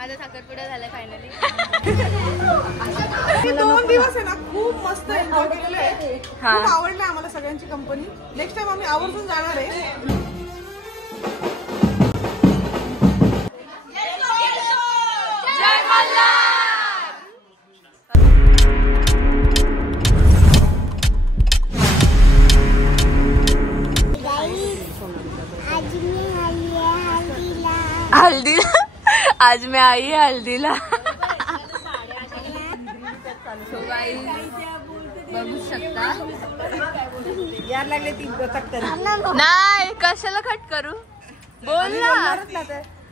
माझा साखरपुडा झालाय फायनली. 2 दिवस आहे ना खूप मस्त एन्जॉय केलेलं आहे. खूप आवडलं आम्हाला सगळ्यांची कंपनी. नेक्स्ट टाइम आम्ही आवर्जून जाणार आहे. हल्दीला आज मैं आई है हल्दीला. बघू शकता यार लागले ती कट कर. नाही कशाला कट करू बोल ना.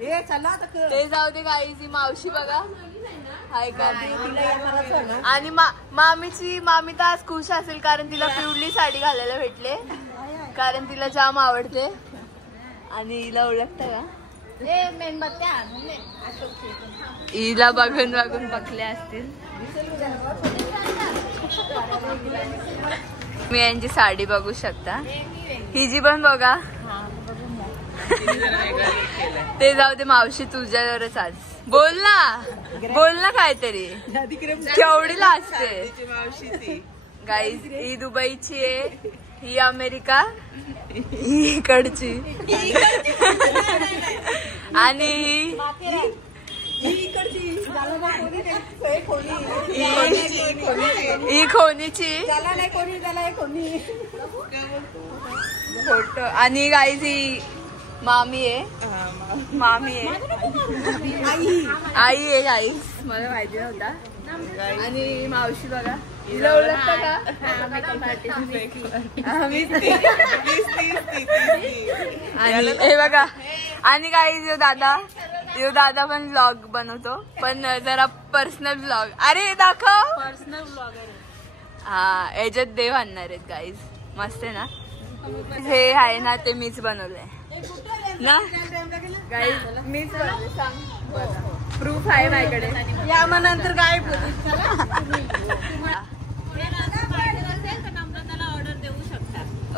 हे चला आता ते जाऊ दे गाईची मावशी बघा हाय का. आणि मामी तर आज खुश असेल कारण तिला पिवळी साडी घालायला भेटले कारण तिला जाम आवडते. आणि हिला ओळखता का हिला बघून बघून पकले असतील. मी यांची साडी बघू शकता. हिची पण बघा. ते जाऊ दे मावशी तुझ्यावरच आज बोल ना काहीतरी केवढी लाजते. गाईज ही दुबईची आहे ही अमेरिका ही इकडची आणि ही खोनीची फोटो. आणि गाईज ही मामी आहे आई आहे गाईज मला माहिती नव्हता. आणि मावशी बघा हिला ओळखता का. आणि हे बघा आणि गाईज यो दादा पण व्लॉग बनवतो पण जरा पर्सनल व्लॉग. अरे दाखव पर्सनल व्लॉग. हा याच्यात देव आणणार आहेत गाईज मस्त आहे ना. हे आहे ना ते मीच बनवलंय ना गाईज मीच बनवलंय. सांग प्रूफ आहे माझ्याकडे या मग नंतर काय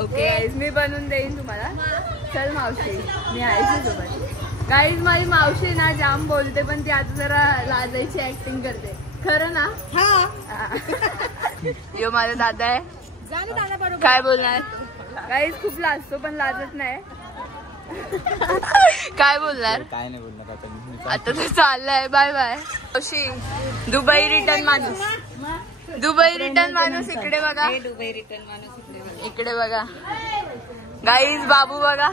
ओके गाईज मी बनवून देईन तुम्हाला. चल मावशी मी आहे सोबत. गाईज माझी मावशी ना जाम बोलते पण ती आता जरा लाजायची ऍक्टिंग करते. खरं ना. यो माझा दादा आहे. काय बोलणार गाईज खूप लाजतो पण लाजत नाही. काय बोलणार काय नाही बोलणार आता तर चाललंय. बाय बाय मावशी. दुबई रिटर्न माणूस इकडे बघा. इकडे बघा गाईज बाबू बघा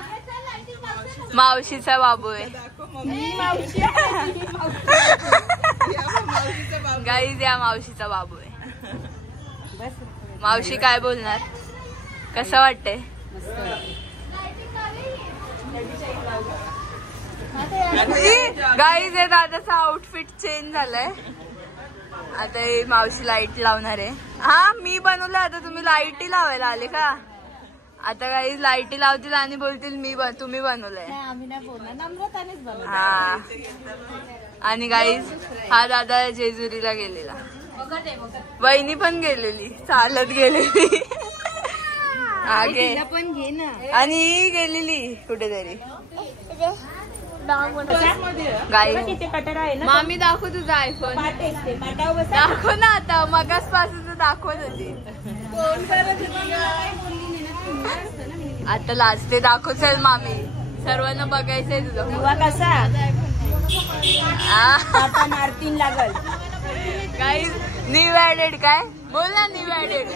मावशीचा बाबू आहे. गाईज या मावशीचा बाबू आहे. मावशी काय बोलणार कसं वाटतंय. गाईज हे दादाचा आउटफिट चेंज झालाय. आता हे मावशी लाईट लावणार आहे. हा मी बनवलं. आता तुम्ही लाईटी लावायला आले का. आता गाईज लाईटी लावतील आणि बोलतील तुम्ही बनवलंय. हा आणि गाईज हा दादा जेजुरीला गेलेला. वहिनी पण गेलेली चालत गेलेली. आगे पण घे ना. आणि ही गेलेली कुठेतरी. मामी दाखव तुझा आयफोन दाखव ना. आता मगाच पासून दाखवत होती. आता लाजते दाखव. चल मामी सर्वांना बघायचंय तुझं कसा मार्टिन लागल. गाईज न्यू ऍडेड काय बोल ना. न्यू ऍडेड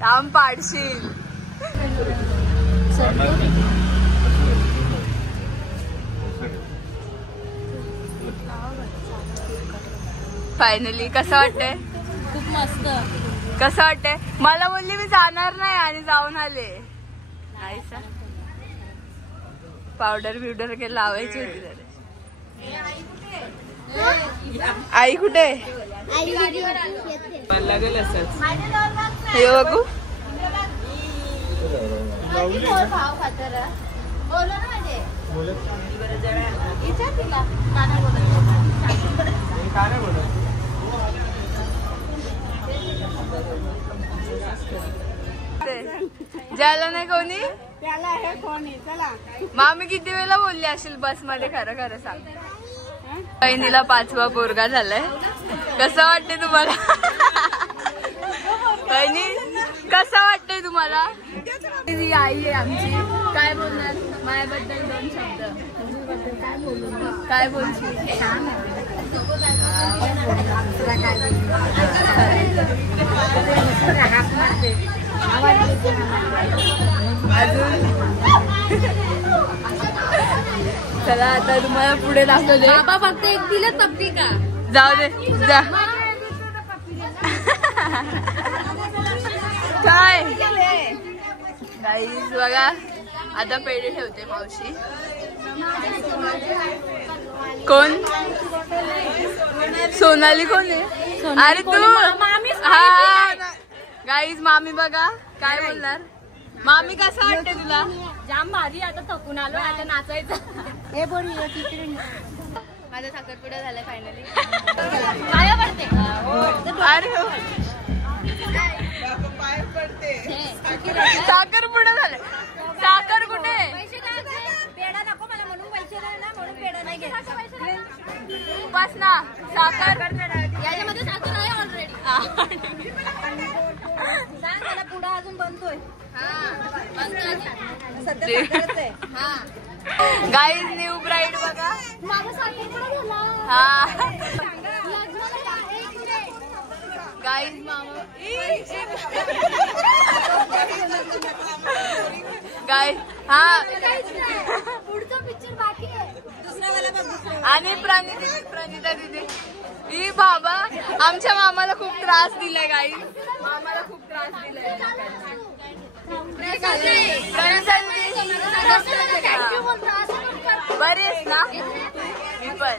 काम पाडशील. फायनली कसं वाटतंय. खूप मस्त. कसं वाटतंय. मला बोलली मी जाणार नाही आणि जाऊन आले. नाही सर पावडर बिवडर काही लावायची होती जरा. आई कुठे हे बघू. ज्याला नाही कोणी त्याला हे कोण आहे चला. मामी किती वेळेला बोलली असेल बस मध्ये, खरं खरं सांग. बहिणीला 5वा पोरगा झालाय. कसं वाटते तुम्हाला बहिणी, कसं वाटतंय तुम्हाला? ही आई आहे आमची. काय बोलणार माझ्याबद्दल 2 शब्द? काय बोलशील? अजून चला आता तुम्हाला पुढे दाखवते. बाबा फक्त एक दिलं पप्पी का? जाऊ दे जा. काय गाईज बघा, आता पेढे ठेवते मावशी. कोण? सोनाली कोण आहे? अरे तू. हा गाईज मामी बघा काय बोलणार. मामी कसं वाटते तुला? जाम भारी. आता थकून आलो, आता नाचायचं. हे बोरी तिकडे. माझा साखरपुडा झालाय फायनली. काय पडते? अरे हो. साखरपुडा झालाय. साखर कुठे? पेढा नको मला म्हणून पैसे नाही ना, म्हणून पेढा नाही घेत. बस ना साखर. याच्यामध्ये साखर आहे ऑलरेडी. सांग मला पुढा अजून बनतोय. गाईज न्यू ब्राईड बघा. माझा साखरपुडा झाला. हा गाईज मामा गाईज. हा पुढचा पिक्चर बाकी आहे. दुसरा वाला बघ. आणि प्रणिता दिदी. ही बाबा आमच्या मामाला खूप त्रास दिलाय गाईज. मामाला खूप त्रास दिलाय. बरी आहेस ना? मी पण.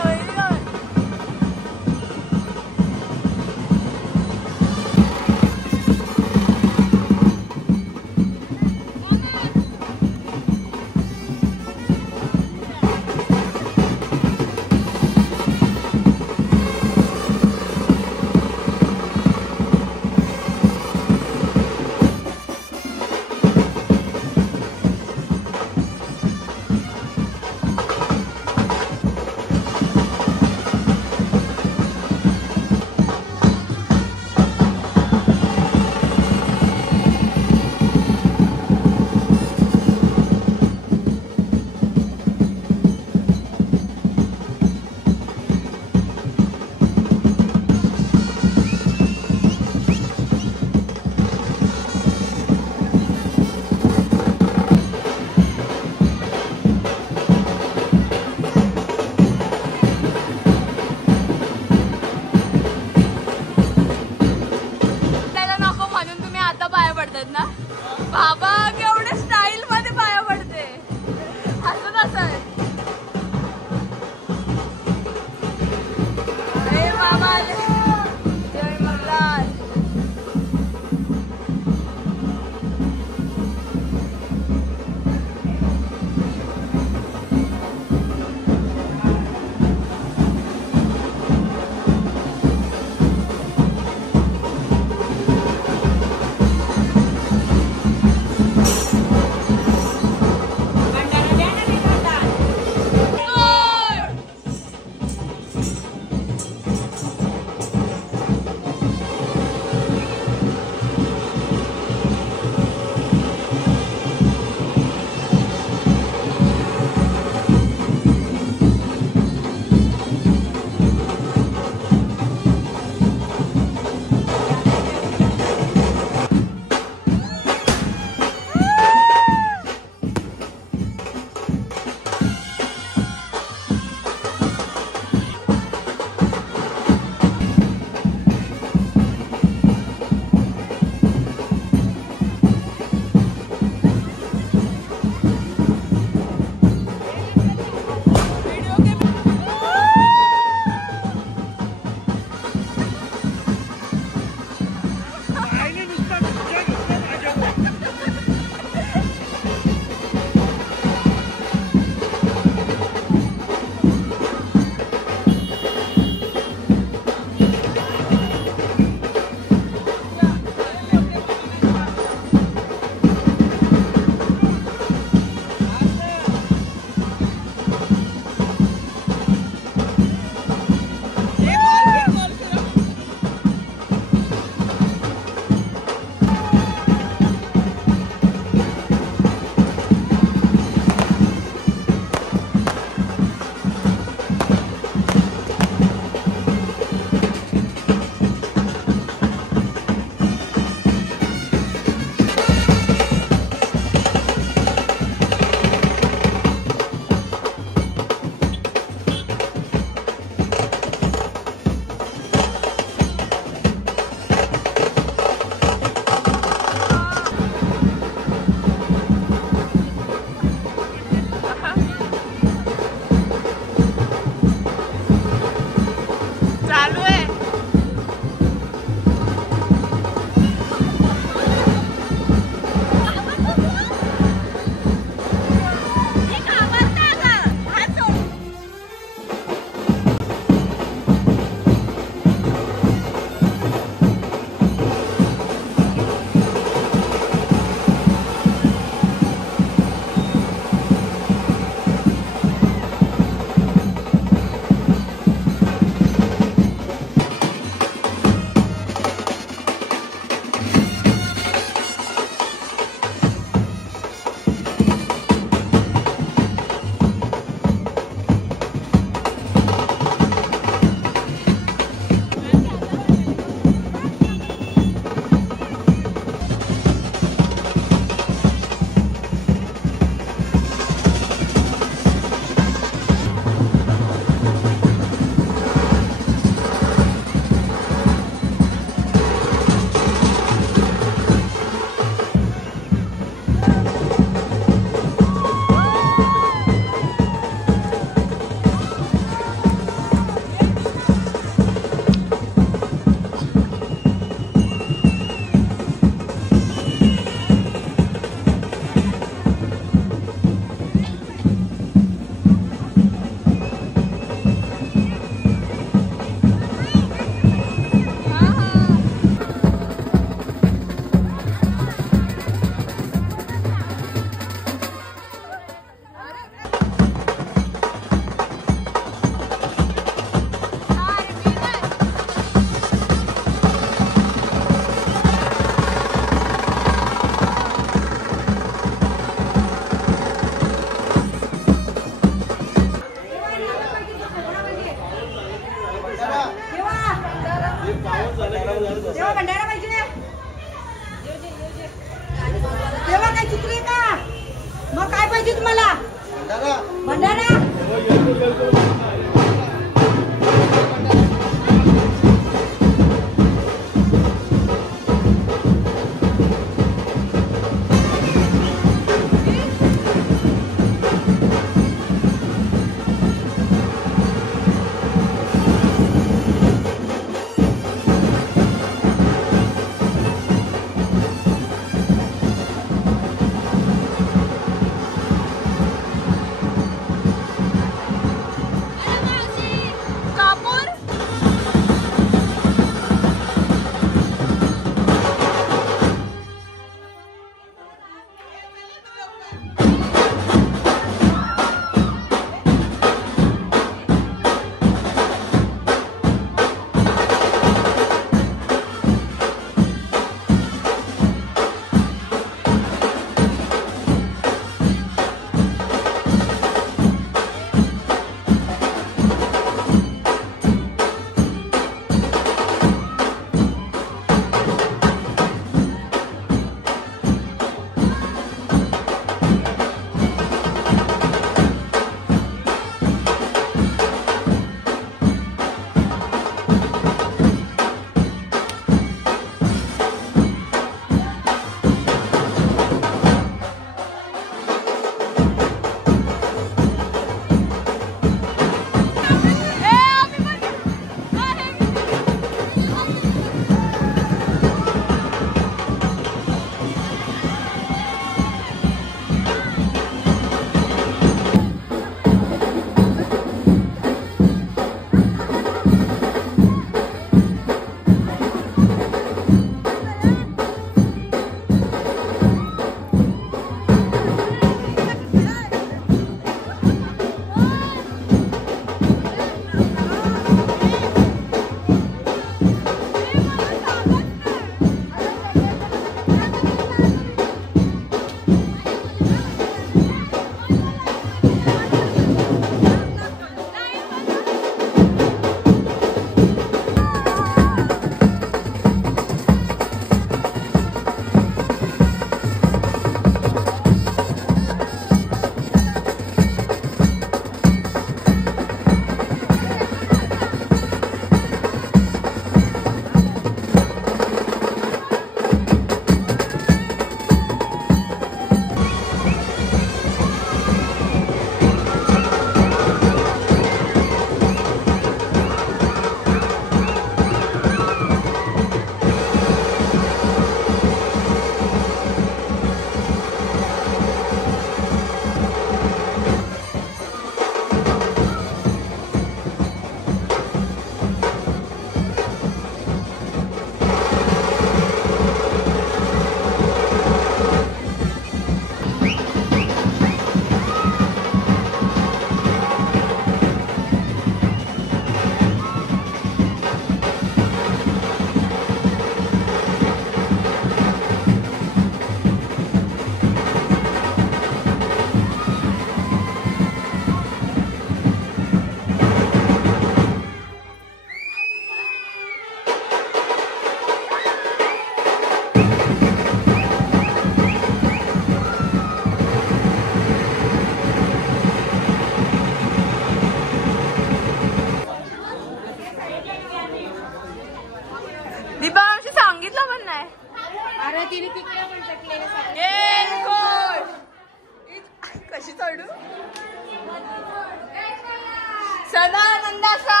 सदानंदाचा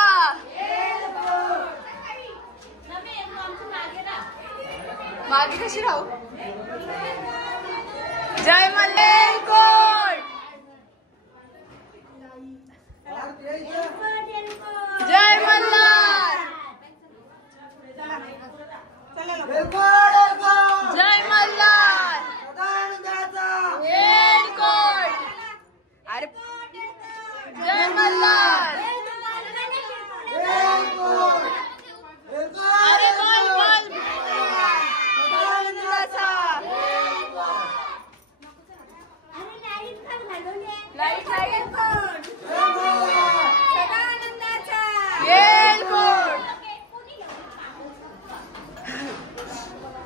मागे कशी राहू. जय मल्लेकोट. जय मल्हार. जय मल्हार. येलकोट. अरे जय मल्हार. अरे बोल बोल. Light light. येलकोट.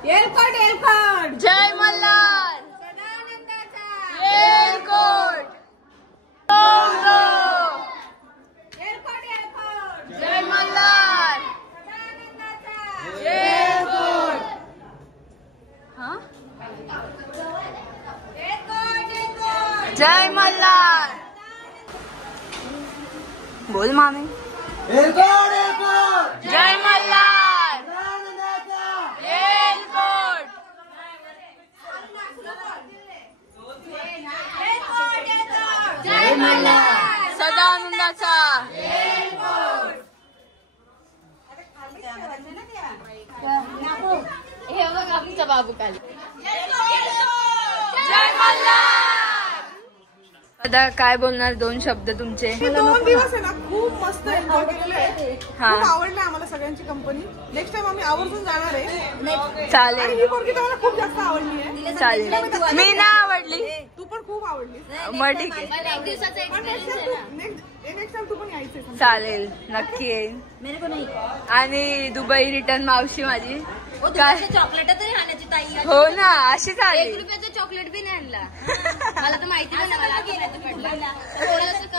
येलकोट येलकोट. जय मल्हार. येलकोट. जय मल्हार. येलकोट. हा जय मल्हार. बोल मामी. जय मल्हार. येलकोट. जय मल्हार. सदानंदाचा. हे बघ आमचा बाबू काली. जय मल्हार. आता काय बोलणार दोन शब्द तुमचे. हे 2 दिवस आहे ना खूप मस्त एन्जॉय केलेलं आहे. हा. खूप आवडलं आम्हाला सगळ्यांची कंपनी. नेक्स्ट टाइम आम्ही आवर्जून जाणार आहे. आणि चालेल ही पोरगी तर मला खूप जास्त आवडली आहे. चालेल. मी ना आवडली. तू पण खूप आवडली. मग ठीक आहे. मला एक दिवसाचा एक्सपिरियन्स आहे ना. नेक्स्ट टाइम तू पण यायचं. चालेल नक्की येईन. आणि दुबई रिटर्न मावशी माझी काय चॉकलेट तरी आणायची ताई. हो ना अशीच आली. 1 रुपयाचं चॉकलेट बी नाही आणला. मला तर माहिती नाही मला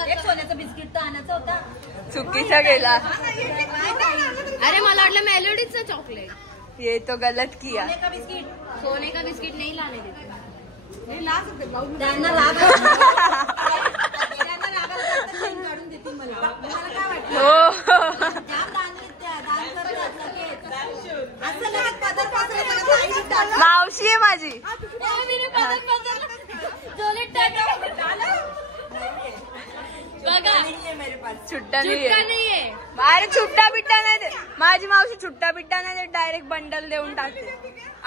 एक सोन्याचं बिस्किट तर आणायचं होता. चुकीचा गेला. अरे मला वाटलं मेलोडीचं चॉकलेट. ये तो गलत किया. सोने का बिस्किट नहीं लाने देते. त्यांना हो मावशी आहे माझी. बघा छुट्टा चुटका नाही. नाहीये. अरे छुट्टा बिट्टा नाही दे. माझी मावशी छुट्टा बिट्टा नाही दे. डायरेक्ट बंडल देऊन टाकते.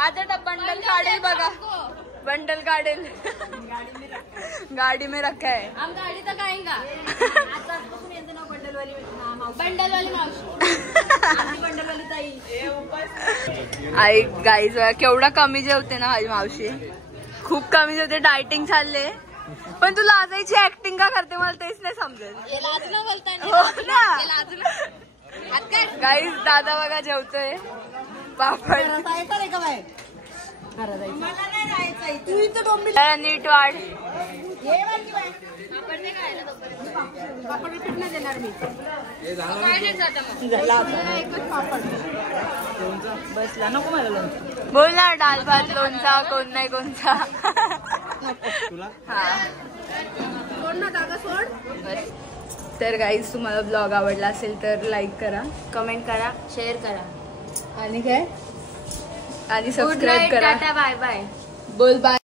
आता बंडल काढेल बघा. बंडल काढेल. गाडी में रखा है. हम गाडी तर खाएंगा. बंडल वाली मावशी. बंडल वाली ताई. आई गाईज केवढा कमी जेवते ना माझी मावशी. खूप कमी जेवते. डायटिंग चालले. पण तू लाजायची ऍक्टिंग का करते मला तेच नाही समजेल. लाजून बोलताय हो ना. गाईज दादा बघा जेवतोय. पापड जरा नीट वाढ. बसला नको मला लोणचं. बोल ना डाल भात लोणचा कोण नाही कोणचा. हा बस. तर गाईज तुम्हाला ब्लॉग आवडला असेल तर लाईक करा, कमेंट करा, शेअर करा आणि काय आणि सबस्क्राईब करा. Bye bye. बोल बाय.